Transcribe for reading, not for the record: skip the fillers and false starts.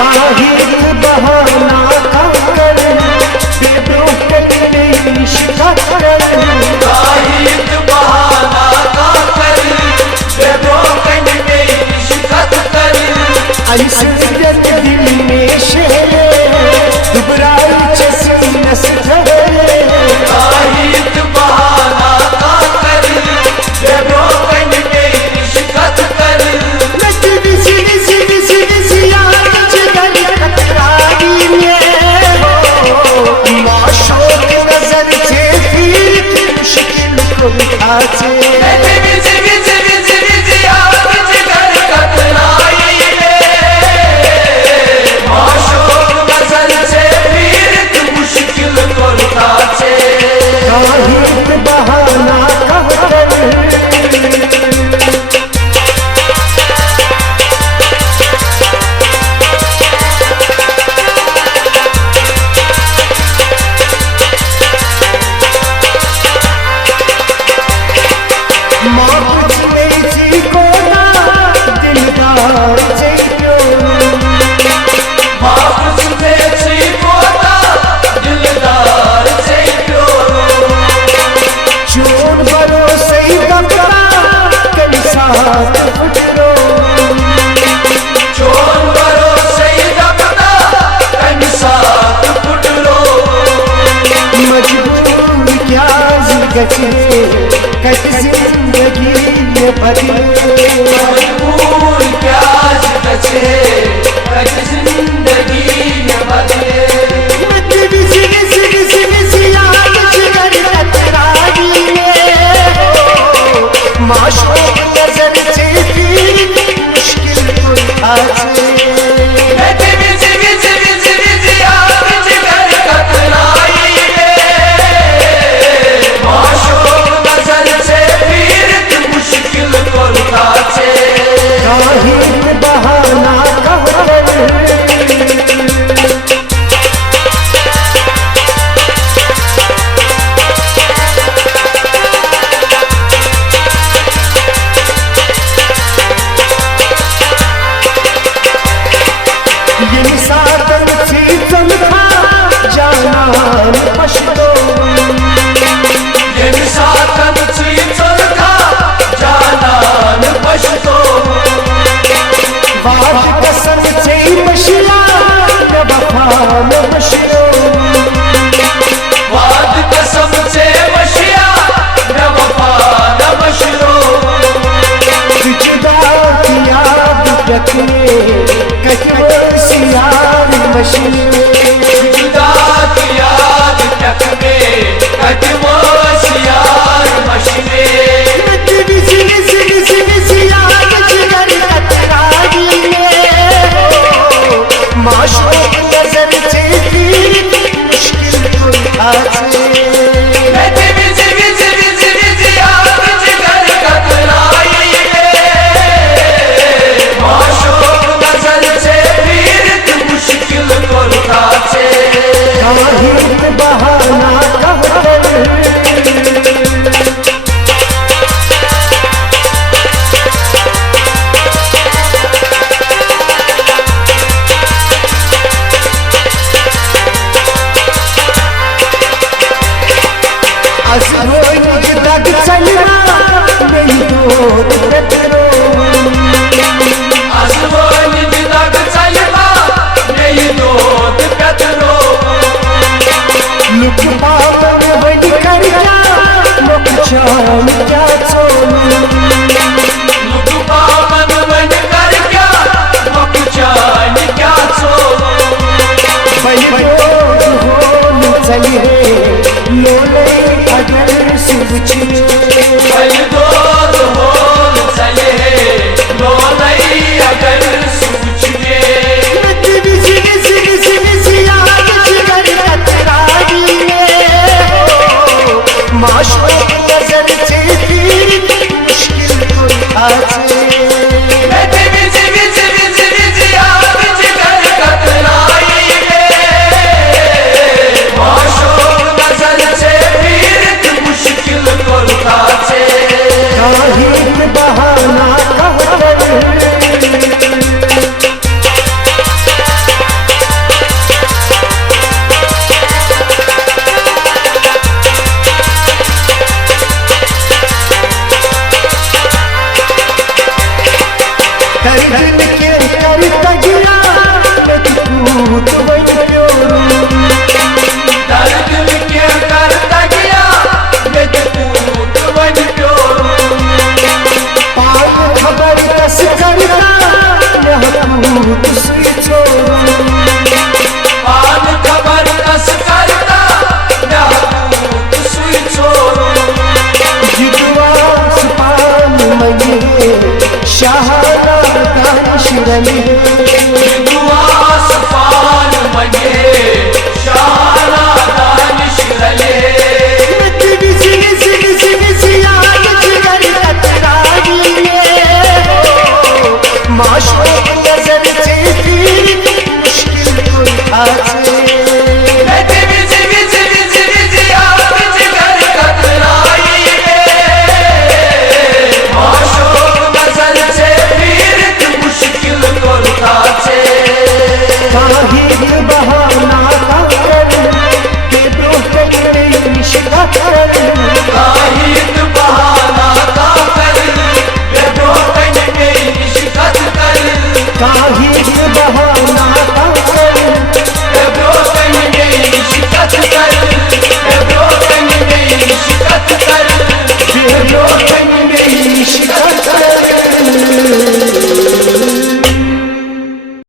शाहिद बहाना का कर बेबो कटने शिका कर शाहिद बहाना का कर बेबो कटने शिका कर अलसरत दिल में शेर दुबराई चस्म नस्र शाहिद बहाना का कर बेबो कटने शिका कर कट जिंदगी ये बदले मजबूर क्या बचे कट जिंदगी ये बदले माशूक नजर से मुश्किल बहाना ये सादन थी तन्हा जाना पछतो ये सादन थी तन्हा जाना पछतो बात कसम से मशिया वफा में मशियो बात कसम से मशिया वफा न मशियो जुदा की याद रखने कहीं यार मशियो जुदा की याद रखने कहीं यार मशियो माशूक नजर से मुश्किल बहाना बहाना था कर कहीं मेरी शिकत कर